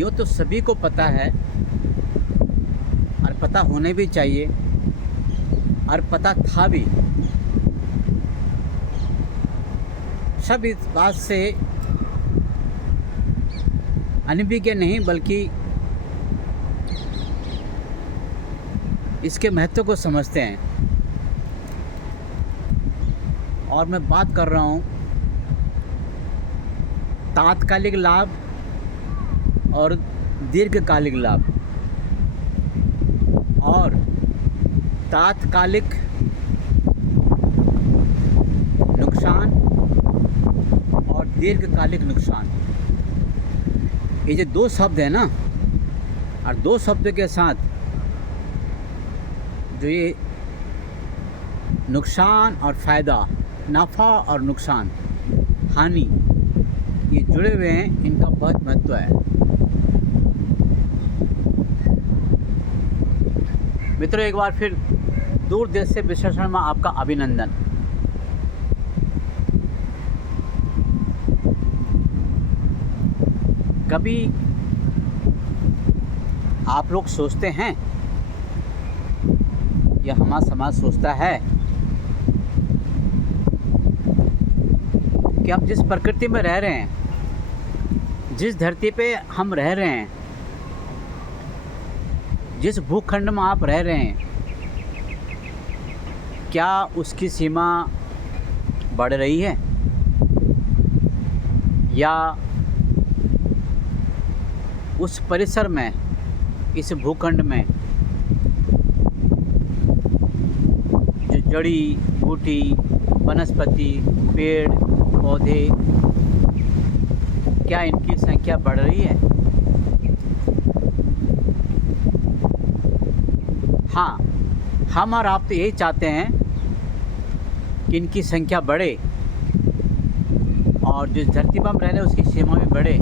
ये तो सभी को पता है और पता होने भी चाहिए और पता था भी। सब इस बात से अनभिज्ञ नहीं बल्कि इसके महत्व को समझते हैं। और मैं बात कर रहा हूँ तात्कालिक लाभ और दीर्घकालिक लाभ। और तात्कालिक नुकसान और दीर्घकालिक नुकसान, ये जो दो शब्द हैं ना, और दो शब्द के साथ जो ये नुकसान और फ़ायदा, नफ़ा और नुकसान, हानि, ये जुड़े हुए हैं, इनका बहुत महत्व है। मित्रों, एक बार फिर दूर देश से विश्लेषण में आपका अभिनंदन। कभी आप लोग सोचते हैं या हमारा समाज सोचता है कि हम जिस प्रकृति में रह रहे हैं, जिस धरती पे हम रह रहे हैं, जिस भूखंड में आप रह रहे हैं, क्या उसकी सीमा बढ़ रही है या उस परिसर में, इस भूखंड में जो जड़ी बूटी, वनस्पति, पेड़ पौधे, क्या इनकी संख्या बढ़ रही है? हाँ, हम और आप तो यही चाहते हैं कि इनकी संख्या बढ़े और जिस धरती पर हम रह रहे हैं उसकी सीमा भी बढ़े।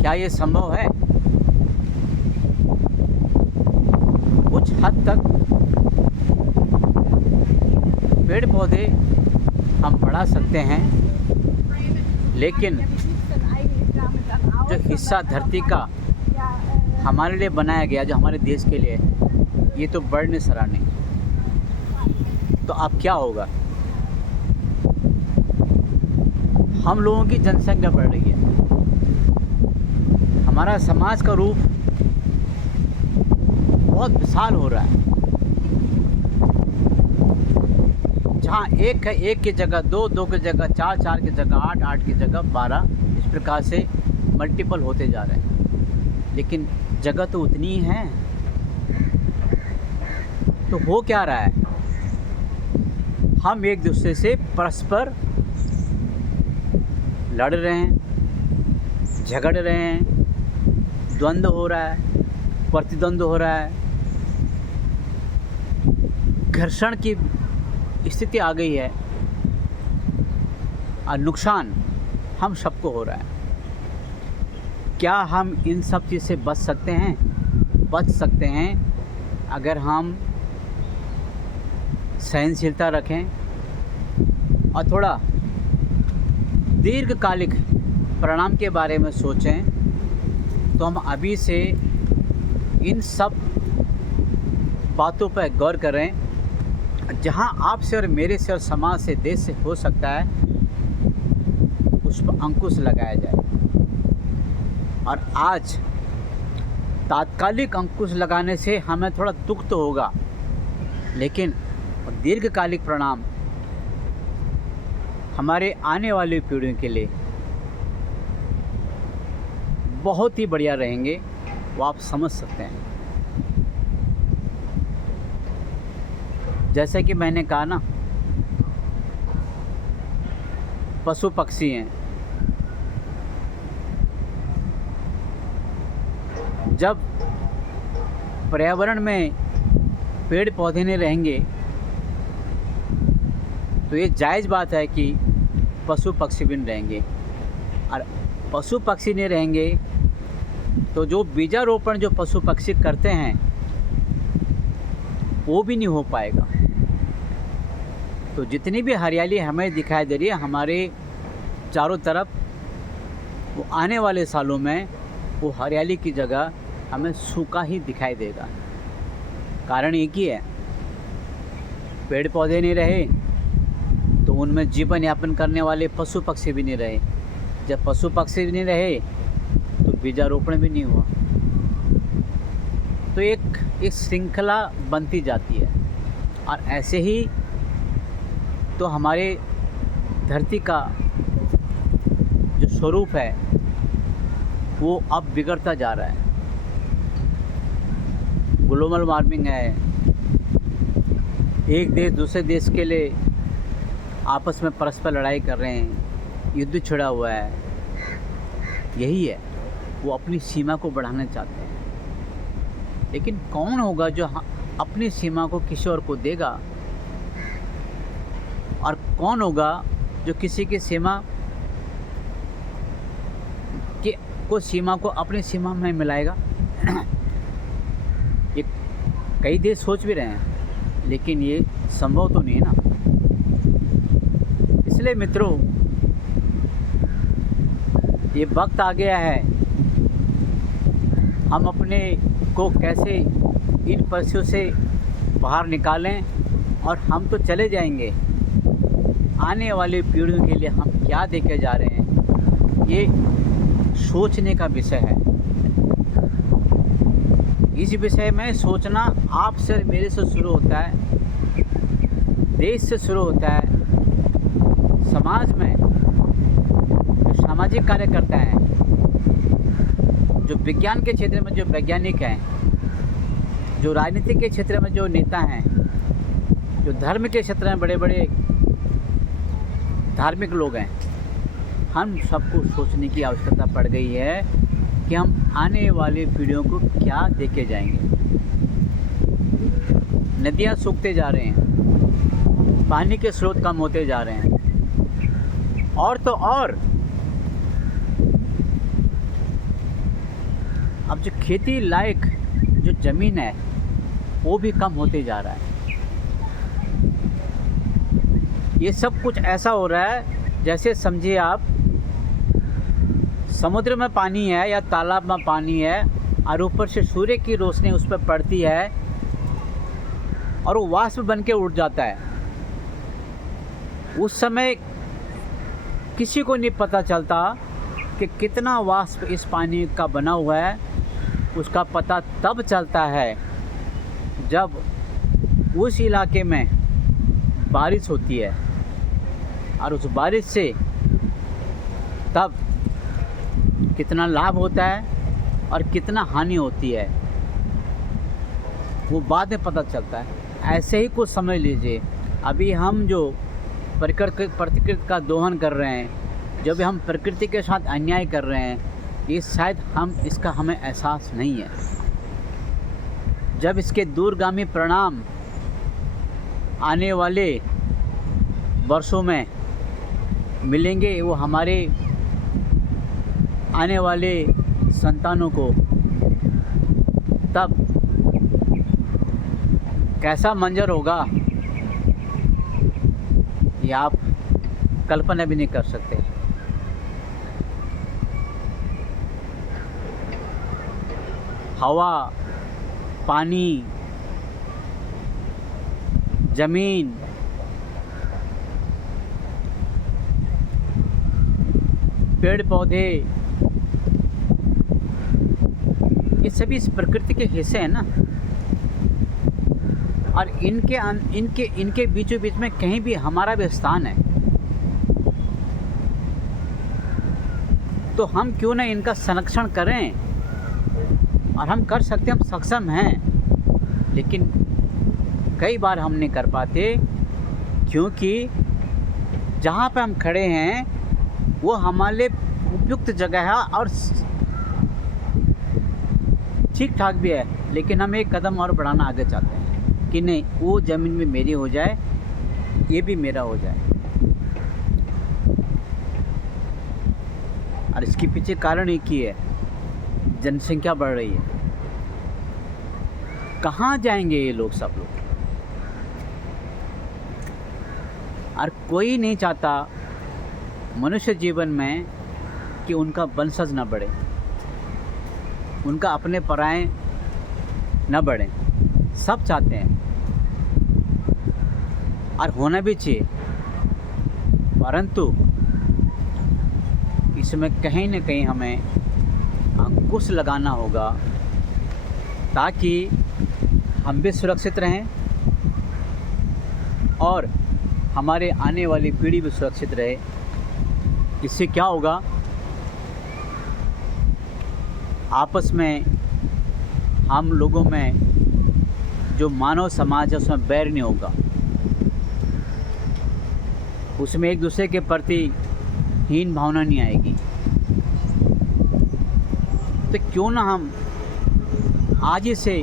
क्या ये संभव है? कुछ हद तक पेड़ पौधे हम बढ़ा सकते हैं, लेकिन जो हिस्सा धरती का हमारे लिए बनाया गया, जो हमारे देश के लिए, ये तो बढ़ने सरा नहीं। तो अब क्या होगा? हम लोगों की जनसंख्या बढ़ रही है, हमारा समाज का रूप बहुत विशाल हो रहा है। जहाँ एक है एक की जगह दो, दो की जगह चार, चार की जगह आठ, आठ की जगह 12, इस प्रकार से मल्टीपल होते जा रहे हैं, लेकिन जगह तो उतनी ही है। तो हो क्या रहा है? हम एक दूसरे से परस्पर लड़ रहे हैं, झगड़ रहे हैं, द्वंद्व हो रहा है, प्रतिद्वंद्व हो रहा है, घर्षण की स्थिति आ गई है और नुकसान हम सबको हो रहा है। क्या हम इन सब चीज़ से बच सकते हैं? बच सकते हैं अगर हम सहनशीलता रखें और थोड़ा दीर्घकालिक परिणाम के बारे में सोचें। तो हम अभी से इन सब बातों पर गौर करें। जहां आपसे और मेरे से और समाज से, देश से हो सकता है, उस पर अंकुश लगाया जाए। और आज तात्कालिक अंकुश लगाने से हमें थोड़ा दुख तो होगा, लेकिन दीर्घकालिक परिणाम हमारे आने वाली पीढ़ियों के लिए बहुत ही बढ़िया रहेंगे, वो आप समझ सकते हैं। जैसे कि मैंने कहा ना, पशु पक्षी हैं, जब पर्यावरण में पेड़ पौधे नहीं रहेंगे तो ये जायज़ बात है कि पशु पक्षी भी नहीं रहेंगे। और पशु पक्षी नहीं रहेंगे तो जो बीजारोपण जो पशु पक्षी करते हैं वो भी नहीं हो पाएगा। तो जितनी भी हरियाली हमें दिखाई दे रही है, हमारे चारों तरफ वो आने वाले सालों में वो हरियाली की जगह हमें सूखा ही दिखाई देगा। कारण एक ही है, पेड़ पौधे नहीं रहे तो उनमें जीवन यापन करने वाले पशु पक्षी भी नहीं रहे। जब पशु पक्षी भी नहीं रहे तो बीजारोपण भी नहीं हुआ। तो एक श्रृंखला बनती जाती है। और ऐसे ही तो हमारे धरती का जो स्वरूप है वो अब बिगड़ता जा रहा है। ग्लोबल वार्मिंग है, एक देश दूसरे देश के लिए आपस में परस्पर लड़ाई कर रहे हैं, युद्ध छिड़ा हुआ है। यही है, वो अपनी सीमा को बढ़ाना चाहते हैं। लेकिन कौन होगा जो अपनी सीमा को किसी और को देगा, और कौन होगा जो किसी की सीमा सीमा को अपनी सीमा में मिलाएगा? ये कई देश सोच भी रहे हैं, लेकिन ये संभव तो नहीं है ना। इसलिए मित्रों, ये वक्त आ गया है, हम अपने को कैसे इन परिस्थितियों से बाहर निकालें। और हम तो चले जाएंगे, आने वाली पीढ़ियों के लिए हम क्या देके जा रहे हैं, ये सोचने का विषय है। इस विषय में सोचना आप से मेरे से शुरू होता है, देश से शुरू होता है, समाज में जो सामाजिक कार्यकर्ता हैं, जो विज्ञान के क्षेत्र में जो वैज्ञानिक हैं, जो राजनीति के क्षेत्र में जो नेता हैं, जो धर्म के क्षेत्र में बड़े बड़े धार्मिक लोग हैं, हम सबको सोचने की आवश्यकता पड़ गई है कि हम आने वाली पीढ़ियों को क्या देके जाएंगे। नदियाँ सूखते जा रहे हैं, पानी के स्रोत कम होते जा रहे हैं, और तो और अब जो खेती लायक जो ज़मीन है वो भी कम होते जा रहा है। ये सब कुछ ऐसा हो रहा है जैसे समझिए आप, समुद्र में पानी है या तालाब में पानी है, और ऊपर से सूर्य की रोशनी उस पर पड़ती है और वो वाष्प बन के उड़ जाता है। उस समय किसी को नहीं पता चलता कि कितना वाष्प इस पानी का बना हुआ है। उसका पता तब चलता है जब उस इलाके में बारिश होती है, और उस बारिश से तब कितना लाभ होता है और कितना हानि होती है वो बाद में पता चलता है। ऐसे ही कुछ समझ लीजिए, अभी हम जो प्रकृति का दोहन कर रहे हैं, जब भी हम प्रकृति के साथ अन्याय कर रहे हैं, ये शायद इसका हमें एहसास नहीं है। जब इसके दूरगामी परिणाम आने वाले वर्षों में मिलेंगे, वो हमारे आने वाले संतानों को, तब कैसा मंजर होगा ये आप कल्पना भी नहीं कर सकते। हवा, पानी, जमीन, पेड़ पौधे, ये सभी इस प्रकृति के हिस्से हैं ना। और इनके बीचों बीच में कहीं भी हमारा भी स्थान है, तो हम क्यों ना इनका संरक्षण करें। और हम कर सकते, हम सक्षम हैं, लेकिन कई बार हम नहीं कर पाते, क्योंकि जहाँ पे हम खड़े हैं वो हमारे उपयुक्त जगह है और ठीक ठाक भी है, लेकिन हम एक कदम और बढ़ाना आगे चाहते हैं कि नहीं, वो ज़मीन भी मेरी हो जाए, ये भी मेरा हो जाए। और इसके पीछे कारण एक ही है, जनसंख्या बढ़ रही है। कहाँ जाएंगे ये लोग, सब लोग? और कोई नहीं चाहता मनुष्य जीवन में कि उनका वंशज न बढ़े, उनका अपने पराए न बढ़े। सब चाहते हैं और होना भी चाहिए, परंतु इसमें कहीं न कहीं हमें अंकुश लगाना होगा ताकि हम भी सुरक्षित रहें और हमारे आने वाली पीढ़ी भी सुरक्षित रहे। इससे क्या होगा, आपस में हम लोगों में जो मानव समाज है उसमें बैर नहीं होगा, उसमें एक दूसरे के प्रति हीन भावना नहीं आएगी। तो क्यों ना हम आज ही से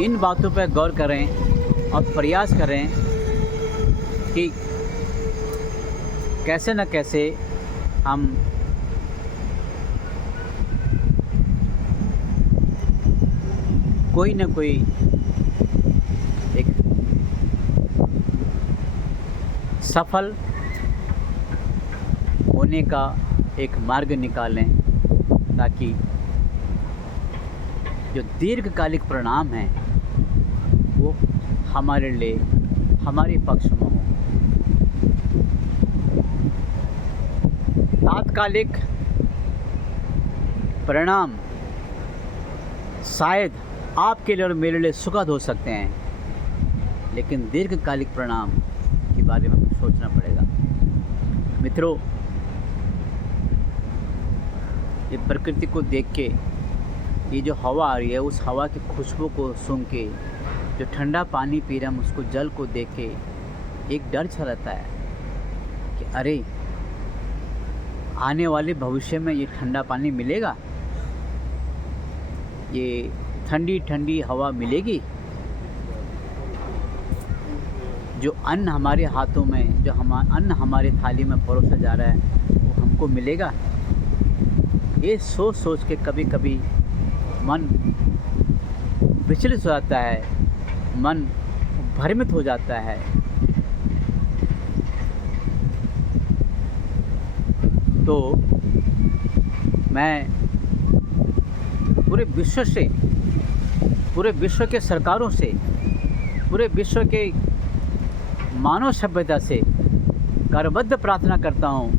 इन बातों पर गौर करें और प्रयास करें कि कैसे न कैसे हम कोई न कोई एक सफल होने का एक मार्ग निकालें, ताकि जो दीर्घकालिक परिणाम हैं वो हमारे लिए, हमारे पक्ष में हो। तात्कालिक परिणाम शायद आपके लिए और मेरे लिए सुखद हो सकते हैं, लेकिन दीर्घकालिक परिणाम के बारे में कुछ सोचना पड़ेगा। मित्रों, ये प्रकृति को देख के, ये जो हवा आ रही है उस हवा की खुशबू को सूंघ के, जो ठंडा पानी पी रहे हम उसको, जल को देख के एक डर सा रहता है कि अरे आने वाले भविष्य में ये ठंडा पानी मिलेगा, ये ठंडी ठंडी हवा मिलेगी, जो अन्न हमारे हाथों में, जो अन्न हमारे थाली में परोसा जा रहा है वो हमको मिलेगा। ये सोच सोच के कभी कभी मन विचलित हो जाता है, मन भ्रमित हो जाता है। तो मैं पूरे विश्व से, पूरे विश्व के सरकारों से, पूरे विश्व के मानव सभ्यता से करबद्ध प्रार्थना करता हूँ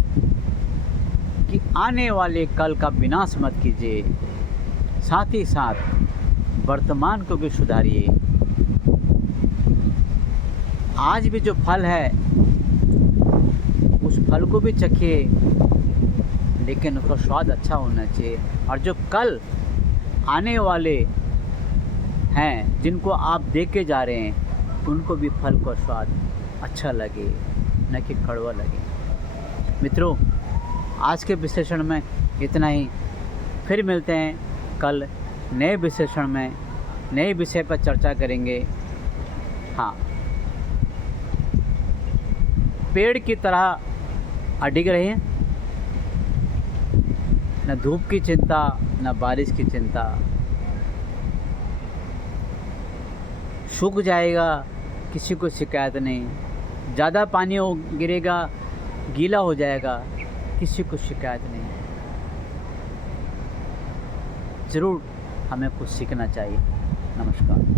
कि आने वाले कल का विनाश मत कीजिए, साथ ही साथ वर्तमान को भी सुधारिए। आज भी जो फल है उस फल को भी चखिए, लेकिन उसका स्वाद अच्छा होना चाहिए। और जो कल आने वाले हैं जिनको आप देख के जा रहे हैं, उनको भी फल का स्वाद अच्छा लगे, न कि कड़वा लगे। मित्रों, आज के विश्लेषण में इतना ही। फिर मिलते हैं कल नए विश्लेषण में, नए विषय पर चर्चा करेंगे। हाँ, पेड़ की तरह अडिग रहिए, न धूप की चिंता, न बारिश की चिंता। सूख जाएगा, किसी को शिकायत नहीं। ज़्यादा पानी गिरेगा, गीला हो जाएगा, किसी को शिकायत नहीं। ज़रूर हमें कुछ सीखना चाहिए। नमस्कार।